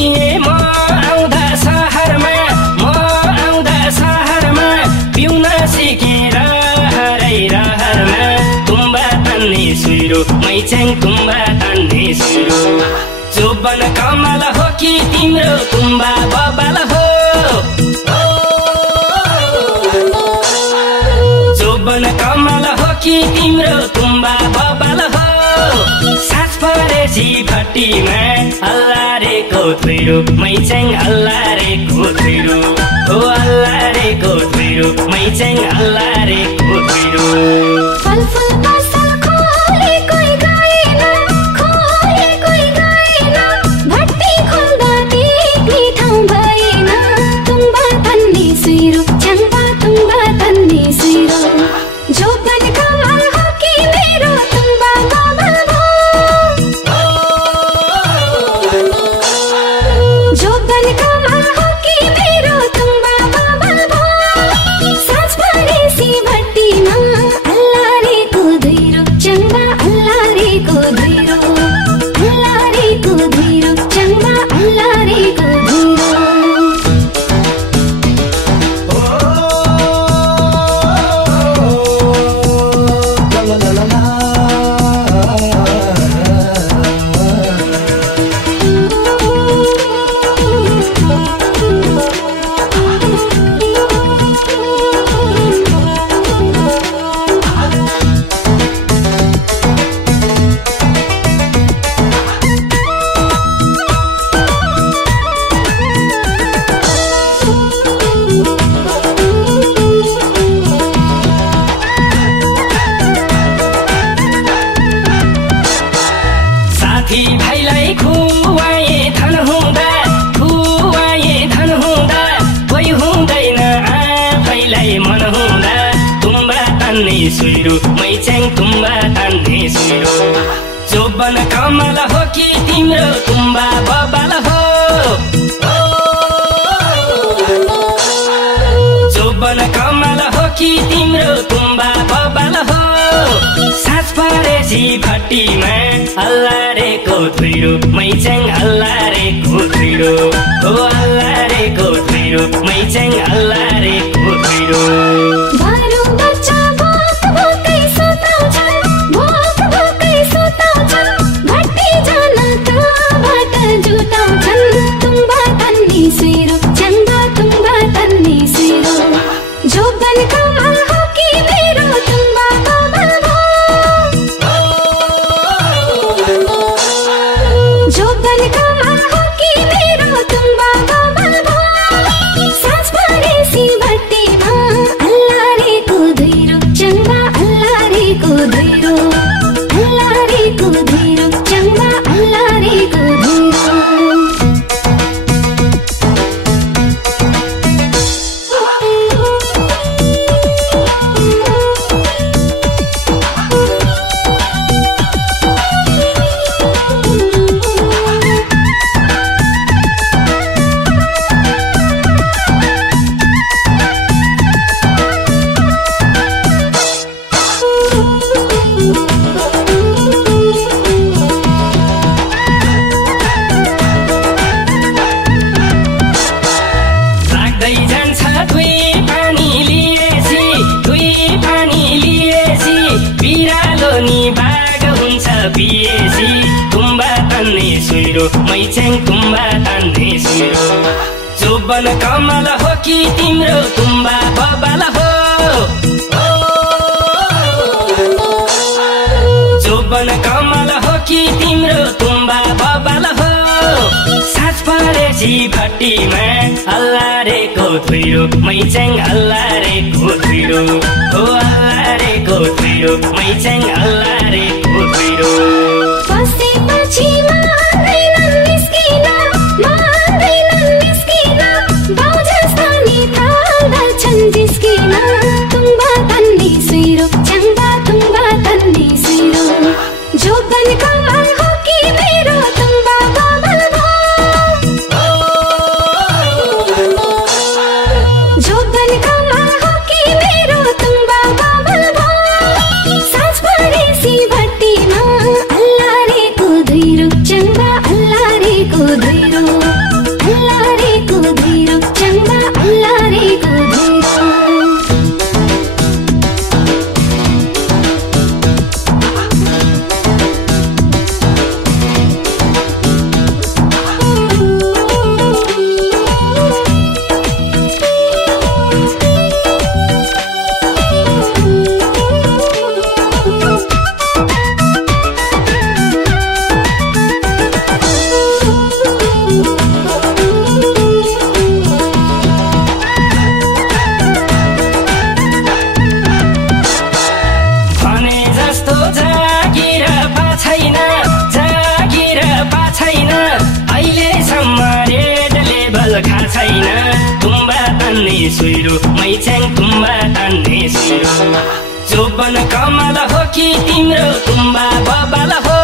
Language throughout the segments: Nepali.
थिएँ म आउँदा सहरमा पिउन सिकेर हरै रहरमा तुम्बा तान्ने सुइरो मैच्याङ तुम्बा तान्ने सुइरो जोबन कमल हो कि तिम्रो तुम्बा बबाल हो जोबन कमल हो कि तिम्रो तुम्बा बबाल हो सास परेसी भट्टीमा अल्लारेको थुइरो मैच्याङ अल्लारेको थुइरो ओ अल्लारेको थुइरो मैच्याङ अल्लारेको थुइरो फलफुल पसल खोले कोही गएन भट्टी खोल्दा टिक्ने ठाउँ भएन तुम्बा तान्ने सुइरो च्याङ्बा तुम्बा तान्ने सुइरो जोबन कमल हो कि मेरो तुम्बा बबाल भो जोबन कमल हो कि मेरो तुम्बा बबाल भो साँझ परेसी भट्टीमा अल्लारेको धुइरो च्याङ्बा अल्लारेको धुइरो च्याङ्बा अल्लारेको धुइरो साथी भाइलाई खुवाए धन हुँदा कोही हुँदैन आफैलाई मन हुँदा तुम्बा तान्ने सुइरो मैच्याङ तुम्बा तान्ने सुइरो जोबन कमल हो कि तिम्रो तुम्बा बबाल हो जोबन कमल हो कि तिम्रो तुम्बा बबाल हो साँझ परेसी भट्टीमा अल्लारेको थुइरो मैच्याङ अल्लारेको थुइरो ओ अल्लारेको थुइरो मैच्याङ अल्लारेको थुइरो बारो बच्चा भोक भोकै सुताउँछन् भट्टी जान कहाँबाट जुटाउँछन् तुम्बा तान्ने सुइरो च्याङ्बा तुम्बा तान्ने सुइरो जोबन कमल हो कि मेरो तुम्बा बबाल भो जोबन कमल हो कि मेरो तुम्बा बबाल भो साँझ परेसी भट्टीमा अल्लारेको धुइरो च्याङ्बा अल्लारेको धुइरो च्याङ्बा अल्लारेको धुइरो लाग्दै जान्छ दुई पानी लिएसी बिरालो नि बाघ हुन्छ पिएसी तुम्बा तान्ने सुइरो मैच्याङ तुम्बा तान्ने सुइरो जोबन कमल हो कि तिम्रो तुम्बा बबाल हो जोबन कमल हो कि तिम्रो तुम्बा बबाल हो साँझ परेसी भट्टीमा अल्लारेको थुइरो मैच्याङ अल्लारेको थुइरो ओ अल्लारेको थुइरो मैच्याङ अल्लारेको थुइरो बसेपछि मान्दैनन् निस्किन बाउजस्तानी थाल्दछन् जिस्किन तुम्बा तान्ने सुइरो च्याङ्बा तुम्बा तान्ने सुइरो जोबन कमल हो कि मेरो तुम्बा बबाल भो जोबन कमल हो कि मेरो तुम्बा बबाल भो साँझ परेसी सुइरो मैच्याङ तुम्बा तान्ने सुइरो जोबन कमल हो कि तिम्रो तुम्बा बबाल हो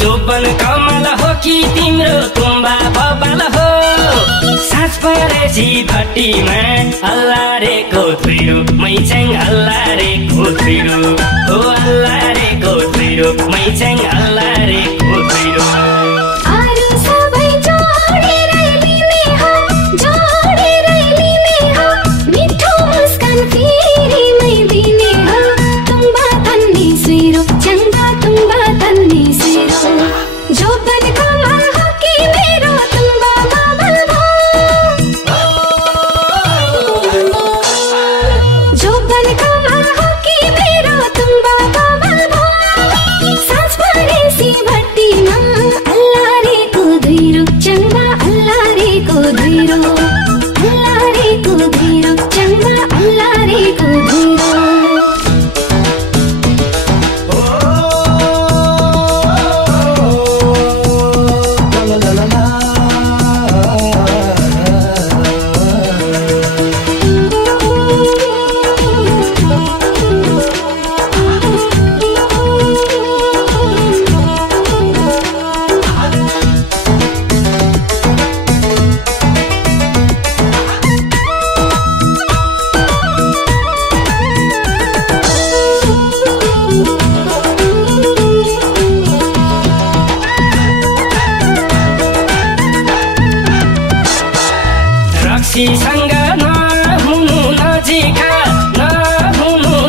जोबन कमल हो कि तिम्रो तुम्बा बबाल हो साँझ परेपछि भट्टीमा अल्लारेको धुइरो मैच्याङ अल्लारेको धुइरो ओ अल्लारेको धुइरो मैच्याङ अल्लारेको धुइरो सँग नहुनु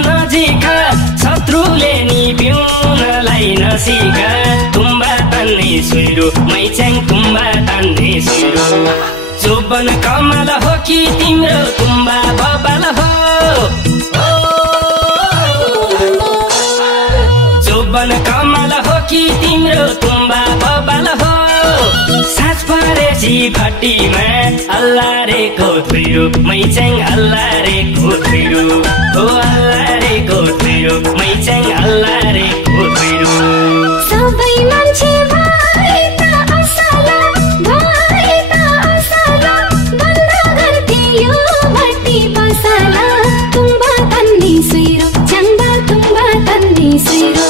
नजिका शत्रुले नि पिउनलाई नसिका तुम्बा तान्ने सुइरो मैच्याङ तुम्बा तान्ने सुइरो जोबन कमल हो कि तिम्रो तुम्बा बबाल हो जोबन कमल हो कि तिम्रो तुम्बा बबाल हो साँझ परेपछि भट्टीमा अल्लारेको धुइरो मैच्याङ अल्लारेको धुइरो ओ अल्लारेको धुइरो मैच्याङ अल्लारेको धुइरो सबै मान्छे भए त असला बन्द गर्थे यो भट्टी बसला तुम्बा तान्ने सुइरो चङ्बा तुम्बा तान्ने सुइरो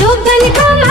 जोबन कमल